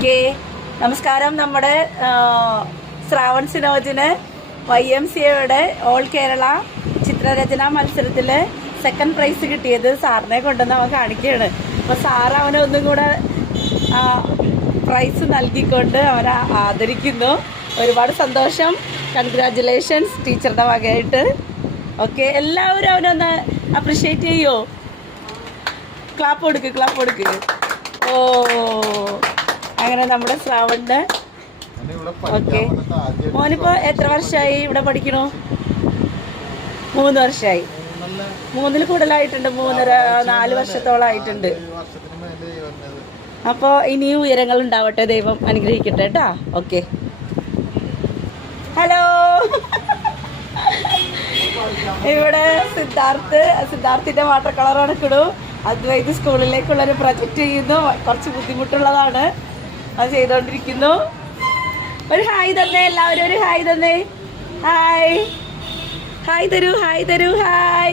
Okay, നമസ്കാരം. നമ്മുടെ Shravan സിനോജിന് YMCAയുടെ all Kerala ചിത്രരചനാ മത്സരത്തിൽ സെക്കൻഡ് പ്രൈസ് കിട്ടിയത് സാറിനെ കൊണ്ടുവന്ന് അവൻ കാണിക്കുകയാണ്. അപ്പോൾ സാറ് അവനെ ഒന്നും കൂടെ പ്രൈസ് നൽകിക്കൊണ്ട് അവനെ ആദരിക്കുന്നു. ഒരുപാട് സന്തോഷം. കൺഗ്രാജുലേഷൻസ് ടീച്ചറുടെ വകയായിട്ട്. ഓക്കെ, എല്ലാവരും അവനൊന്ന് അപ്രിഷ്യേറ്റ് ചെയ്യോ? ക്ലാപ്പ് കൊടുക്ക്. ഓ, അങ്ങനെ നമ്മുടെ ശ്രാവണിന്. ഓക്കെ, മോനിപ്പോ എത്ര വർഷമായി ഇവിടെ പഠിക്കണു? 3 വർഷമായി. 3-ൽ കൂടുതലായിട്ടുണ്ട്. 3.5-4 വർഷത്തോളായിട്ടുണ്ട്. അപ്പോൾ ഇനിയും ഉയരങ്ങൾ ഉണ്ടാവട്ടെ, ദൈവം അനുഗ്രഹിക്കട്ടെ കേട്ടാ. Okay, hello. ഇവിടെ സിദ്ധാർത്ഥിന്റെ വാട്ടർ കളറാണ് കിടു. അദ്വൈത് സ്കൂളിലേക്കുള്ളൊരു പ്രൊജക്റ്റ് ചെയ്യുന്നു. കുറച്ച് ബുദ്ധിമുട്ടുള്ളതാണ്, അത് ചെയ്തോണ്ടിരിക്കുന്നു. ഒരു ഹായ് തന്നെ, എല്ലാവരും ഒരു ഹായ് തന്നെ. ഹായ് തരൂ. ഹായ്.